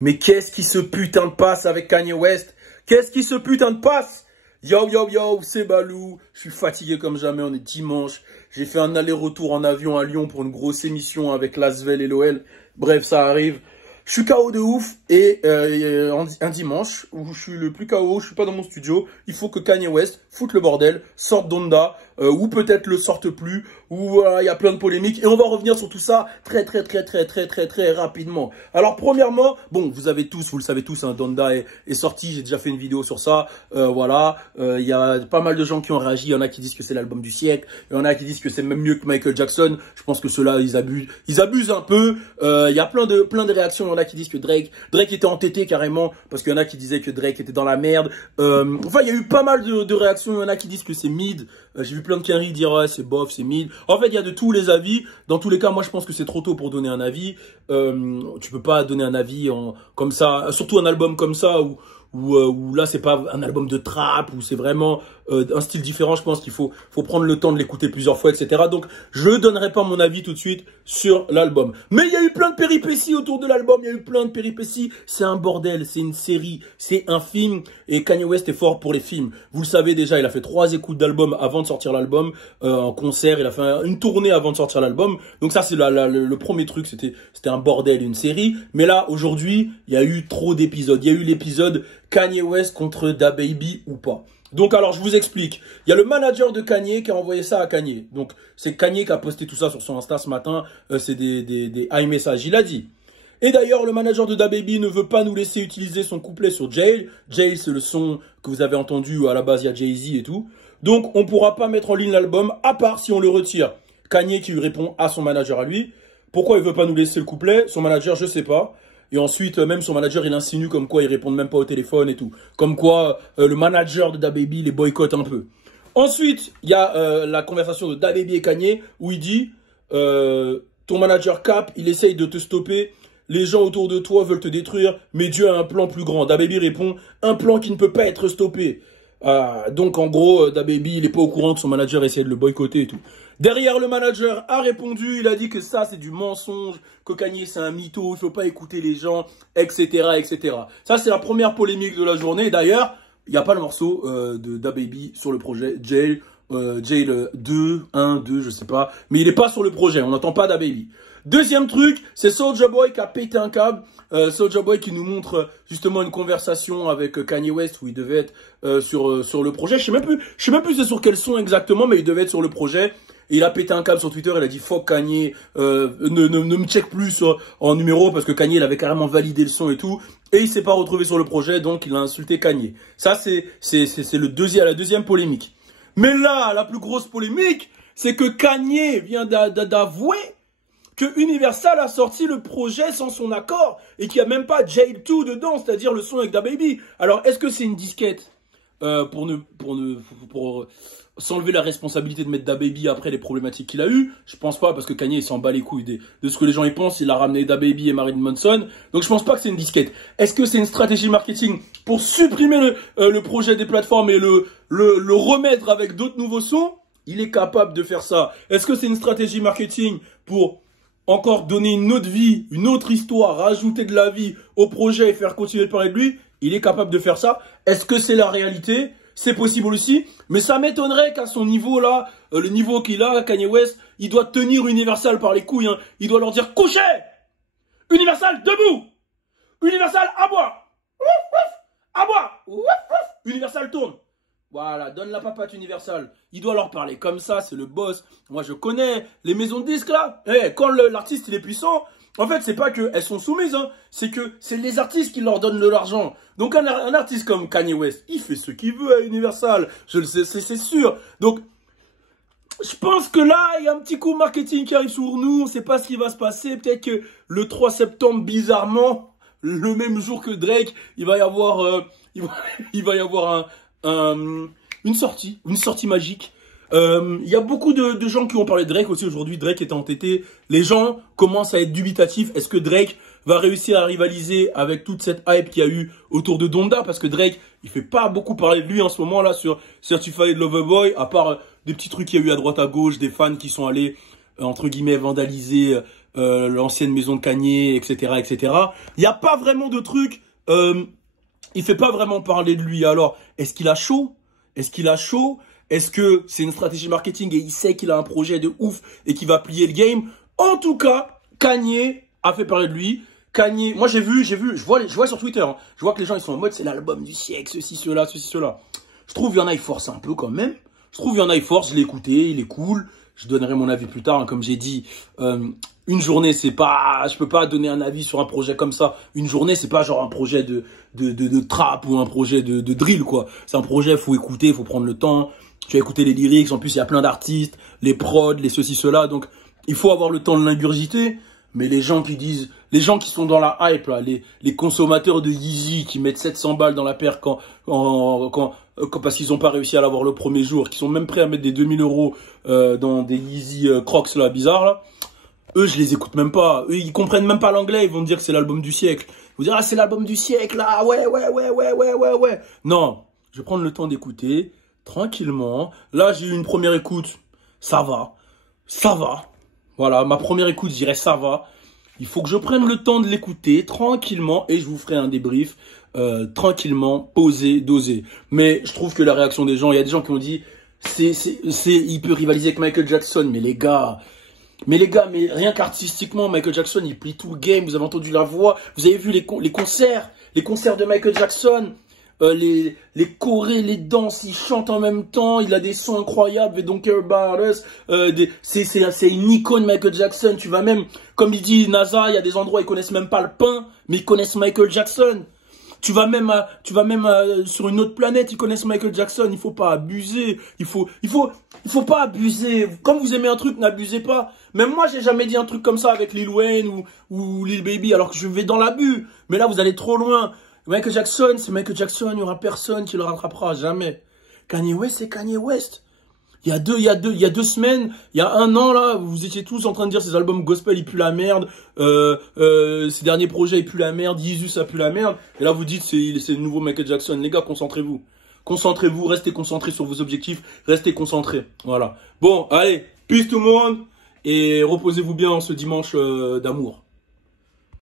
Mais qu'est-ce qui se putain de passe avec Kanye West? Qu'est-ce qui se putain de passe? Yo, yo, yo, c'est Balou. Je suis fatigué comme jamais, on est dimanche. J'ai fait un aller-retour en avion à Lyon pour une grosse émission avec l'Asvel et l'OL. Bref, ça arrive. Je suis KO de ouf et un dimanche où je suis le plus KO, je suis pas dans mon studio, il faut que Kanye West foute le bordel, sorte Donda, ou peut-être le sorte plus, ou il y a plein de polémiques et on va revenir sur tout ça très rapidement. Alors premièrement, bon, vous le savez tous, hein, Donda est sorti, j'ai déjà fait une vidéo sur ça, voilà, il y a pas mal de gens qui ont réagi, il y en a qui disent que c'est l'album du siècle, il y en a qui disent que c'est même mieux que Michael Jackson, je pense que ceux-là ils abusent un peu, il y a plein de réactions, il y en a qui disent que Drake était entêté carrément, parce qu'il y en a qui disaient que Drake était dans la merde, enfin il y a eu pas mal de réactions, il y en a qui disent que c'est mid, j'ai vu plein de Kenry dire ouais, c'est bof, c'est mid, en fait il y a de tous les avis, dans tous les cas moi je pense que c'est trop tôt pour donner un avis, tu peux pas donner un avis comme ça, surtout un album comme ça où là c'est pas un album de trap, où c'est vraiment un style différent. Je pense qu'il faut prendre le temps de l'écouter plusieurs fois, etc. Donc je donnerai pas mon avis tout de suite sur l'album. Mais il y a eu plein de péripéties autour de l'album, il y a eu plein de péripéties. C'est un bordel, c'est une série, c'est un film, et Kanye West est fort pour les films. Vous le savez déjà, il a fait 3 écoutes d'album avant de sortir l'album, en concert, il a fait une tournée avant de sortir l'album. Donc ça c'est le premier truc, c'était un bordel, une série. Mais là aujourd'hui, il y a eu trop d'épisodes. Il y a eu l'épisode Kanye West contre DaBaby ou pas. Donc alors je vous explique, il y a le manager de Kanye qui a envoyé ça à Kanye. Donc c'est Kanye qui a posté tout ça sur son Insta ce matin, c'est des iMessages, il a dit. Et d'ailleurs le manager de DaBaby ne veut pas nous laisser utiliser son couplet sur Jail. Jail c'est le son que vous avez entendu où à la base il y a Jay-Z et tout. Donc on ne pourra pas mettre en ligne l'album à part si on le retire. Kanye qui lui répond à son manager à lui. Pourquoi il veut pas nous laisser le couplet? Son manager je sais pas. Et ensuite, même son manager, il insinue comme quoi ils répondent même pas au téléphone et tout. Comme quoi, le manager de DaBaby les boycotte un peu. Ensuite, il y a la conversation de DaBaby et Kanye où il dit ton manager Cap, il essaye de te stopper. Les gens autour de toi veulent te détruire, mais Dieu a un plan plus grand. DaBaby répond un plan qui ne peut pas être stoppé. Donc en gros, DaBaby, il est pas au courant que son manager essaie de le boycotter et tout. Derrière, le manager a répondu, il a dit que ça c'est du mensonge, que Kanye c'est un mytho, il faut pas écouter les gens, etc. etc. Ça c'est la première polémique de la journée. D'ailleurs, il n'y a pas le morceau de DaBaby sur le projet Jail, Jail 2, 1, 2, je sais pas, mais il est pas sur le projet, on n'entend pas DaBaby. Deuxième truc, c'est Soulja Boy qui a pété un câble. Soulja Boy qui nous montre justement une conversation avec Kanye West où il devait être sur le projet. Je sais même plus c'est sur quel son exactement, mais il devait être sur le projet. Et il a pété un câble sur Twitter, il a dit fuck Kanye, ne me check plus en numéro parce que Kanye il avait carrément validé le son et tout. Et il s'est pas retrouvé sur le projet, donc il a insulté Kanye. Ça c'est la deuxième polémique. Mais là, la plus grosse polémique, c'est que Kanye vient d'avouer que Universal a sorti le projet sans son accord et qu'il n'y a même pas Jail 2 dedans, c'est-à-dire le son avec DaBaby. Alors, est-ce que c'est une disquette pour s'enlever la responsabilité de mettre DaBaby après les problématiques qu'il a eues? Je pense pas, parce que Kanye il s'en bat les couilles de ce que les gens y pensent. Il a ramené DaBaby et Marilyn Manson, donc je pense pas que c'est une disquette. Est-ce que c'est une stratégie marketing pour supprimer le projet des plateformes et le remettre avec d'autres nouveaux sons? Il est capable de faire ça. Est-ce que c'est une stratégie marketing pour encore donner une autre vie, une autre histoire, rajouter de la vie au projet et faire continuer de parler de lui? Il est capable de faire ça. Est-ce que c'est la réalité? C'est possible aussi. Mais ça m'étonnerait qu'à son niveau là, le niveau qu'il a, Kanye West, il doit tenir Universal par les couilles. Hein. Il doit leur dire couchez, Universal debout, Universal aboie, aboie, Universal tourne. Voilà, donne la papate Universal. Il doit leur parler comme ça, c'est le boss. Moi, je connais les maisons de disques, là. Quand l'artiste, il est puissant, en fait, c'est pas qu'elles sont soumises, hein. C'est que c'est les artistes qui leur donnent de l'argent. Donc, un artiste comme Kanye West, il fait ce qu'il veut à Universal. Je le sais, c'est sûr. Donc, je pense que là, il y a un petit coup marketing qui arrive sur nous. On sait pas ce qui va se passer. Peut-être que le 3 septembre, bizarrement, le même jour que Drake, il va y avoir, il va y avoir une sortie magique. Il y a beaucoup de gens qui ont parlé de Drake aussi aujourd'hui. Drake est entêté. Les gens commencent à être dubitatifs. Est-ce que Drake va réussir à rivaliser avec toute cette hype qu'il y a eu autour de Donda? Parce que Drake, il fait pas beaucoup parler de lui en ce moment là sur Certified Lover Boy, à part des petits trucs qu'il y a eu à droite à gauche, des fans qui sont allés entre guillemets vandaliser l'ancienne maison de Kanye, etc., etc. Il n'y a pas vraiment de truc. Il fait pas vraiment parler de lui. Alors, est-ce qu'il a chaud? Est-ce qu'il a chaud? Est-ce que c'est une stratégie marketing et il sait qu'il a un projet de ouf et qu'il va plier le game? En tout cas, Kanye a fait parler de lui. Kanye, moi je vois sur Twitter, hein, je vois que les gens ils sont en mode c'est l'album du siècle, ceci, cela, ceci, cela. Je trouve il y en a, ils forcent un peu quand même. Je trouve il y en a, ils forcent, je l'ai écouté, il est cool. Je donnerai mon avis plus tard, hein, comme j'ai dit. Une journée, c'est pas, je peux pas donner un avis sur un projet comme ça. Une journée, c'est pas genre un projet de trap ou un projet de drill, quoi. C'est un projet, faut écouter, faut prendre le temps. Tu vas écouter les lyrics. En plus, il y a plein d'artistes, les prods, les ceci, cela. Donc, il faut avoir le temps de l'ingurgiter. Mais les gens qui disent, les gens qui sont dans la hype, là, les consommateurs de Yeezy qui mettent 700 balles dans la paire parce qu'ils n'ont pas réussi à l'avoir le premier jour, qui sont même prêts à mettre des 2000 € dans des Yeezy Crocs là, bizarres, là. Eux, je les écoute même pas. Eux, ils comprennent même pas l'anglais. Ils vont me dire que c'est l'album du siècle. Ils vont dire, ah, c'est l'album du siècle, là. Ouais. Non. Je vais prendre le temps d'écouter tranquillement. Là, j'ai eu une première écoute. Ça va. Voilà, ma première écoute, je dirais ça va. Il faut que je prenne le temps de l'écouter tranquillement et je vous ferai un débrief tranquillement, posé, dosé. Mais je trouve que la réaction des gens, il y a des gens qui ont dit, il peut rivaliser avec Michael Jackson. Mais les gars, mais rien qu'artistiquement, Michael Jackson, il plie tout le game. Vous avez entendu la voix, vous avez vu les concerts de Michael Jackson. Les chorés, les danses, ils chantent en même temps, il a des sons incroyables, et donc c'est une icône Michael Jackson. Tu vas même, comme il dit NASA, il y a des endroits ils connaissent même pas le pain, mais ils connaissent Michael Jackson. Tu vas même sur une autre planète, ils connaissent Michael Jackson. Il faut pas abuser. Il faut pas abuser. Comme vous aimez un truc, n'abusez pas. Même moi, j'ai jamais dit un truc comme ça avec Lil Wayne ou Lil Baby, alors que je vais dans l'abus. Mais là, vous allez trop loin. Michael Jackson, c'est Michael Jackson, il n'y aura personne qui le rattrapera, jamais. Kanye West, c'est Kanye West. Il y a 2 semaines, il y a 1 an, là, vous étiez tous en train de dire ces albums gospel, ils puent la merde, ces derniers projets, ils puent la merde, Yeezus, ça pue la merde. Et là, vous dites, c'est le nouveau Michael Jackson. Les gars, concentrez-vous. Concentrez-vous, restez concentrés sur vos objectifs, restez concentrés. Voilà. Bon, allez, peace tout le monde, et reposez-vous bien ce dimanche d'amour.